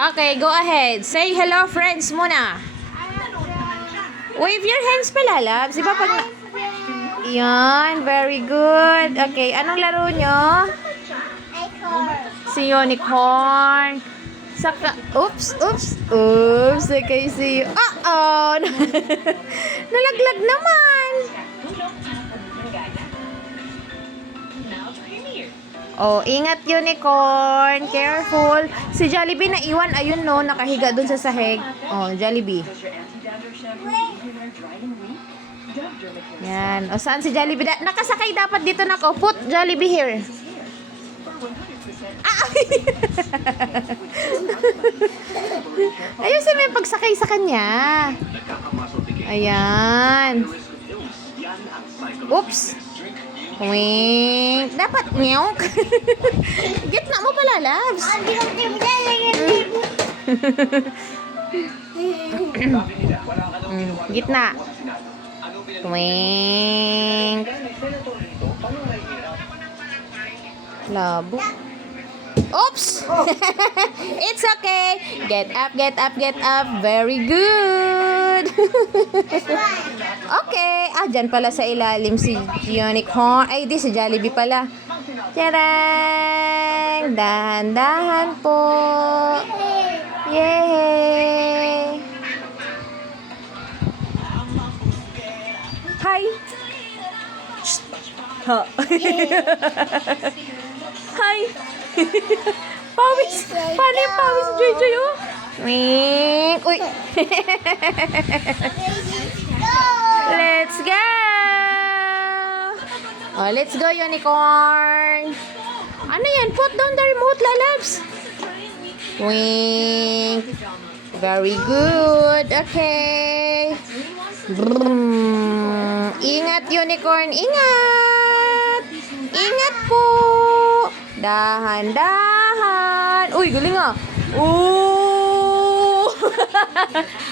Okay, go ahead. Say hello, friends muna. Wave your hands pala, loves. Di ba pag... Yan, very good. Okay, anong laro nyo? Si unicorn. Saka... Oops. Okay, see you. Uh-oh! Nalaglag naman. Oh, ingat unicorn. Careful. Si Jollibee na iwan. Ayun no, nakahiga dun sa sahig. Oh, Jollibee. Yan. O, saan si Jollibee? Nakasakay dapat dito na ko. Put Jollibee here. Ah! Ayusin mo yung pagsakay sa kanya. Ayan. Oops. Wink. Dapat nyok. Gitna mo pala, loves. Gitna. Wink. Labo. Oops! It's okay. Get up. Very good. Okay. Dyan pala sa ilalim si unicorn. Ay, di si Jollibee pala. Tiyarang! Dahan-dahan po. Yay! Hi! Ha. Hi! Pawis! Paano yung pawis, Joy, oh? Wink! Uy! Let's go! Oh, let's go, unicorn! Ano yan? Put down the remote, lalabs! Wink! Very good! Okay! Brum. Ingat, unicorn! Ingat! Ingat po! Dahan-dahan! Uy, galing ah! Ooh!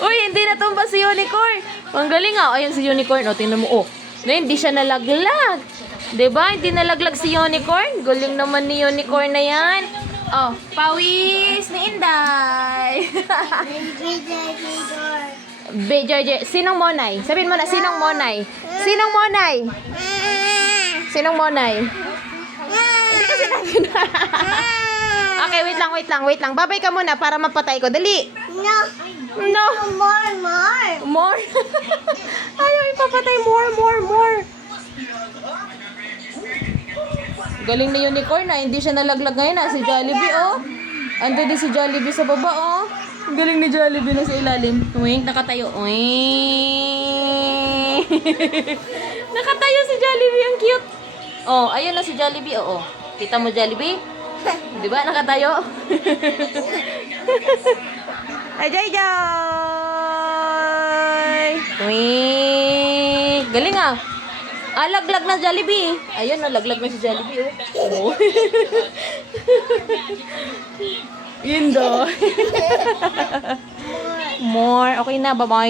Uy, hindi natumba si unicorn! Ang galing ah! Ayan si unicorn. O, tingnan mo. Oh, na hindi siya nalaglag. Diba? Hindi nalaglag si unicorn. Galing naman ni unicorn na yan. Oh, pawis ni Inday. Joy. Sinong monay? Sabihin mo na, sinong monay? Sinong monay? Sinong monay? Hindi kasi natin. Okay, wait lang. Babay ka muna para mapatay ko. Dali. No. More. Ayaw ipapatay. More. Galing na unicorn na. Hindi siya nalaglag ngayon si Jollibee, oh. Ando din si Jollibee sa baba, oh. Galing ni Jollibee na sa ilalim. Wink, nakatayo. Wink. Nakatayo si Jollibee. Ang cute. Oh, ayun na si Jollibee. Oo. Kita mo, Jollibee? Diba? Nakatayo. Ay, Joy! Wink. Galing ah. Laglag na Jollibee. Ayun, nalaglag na si Jollibee, oh. Yun do. More. Okay na, bye-bye.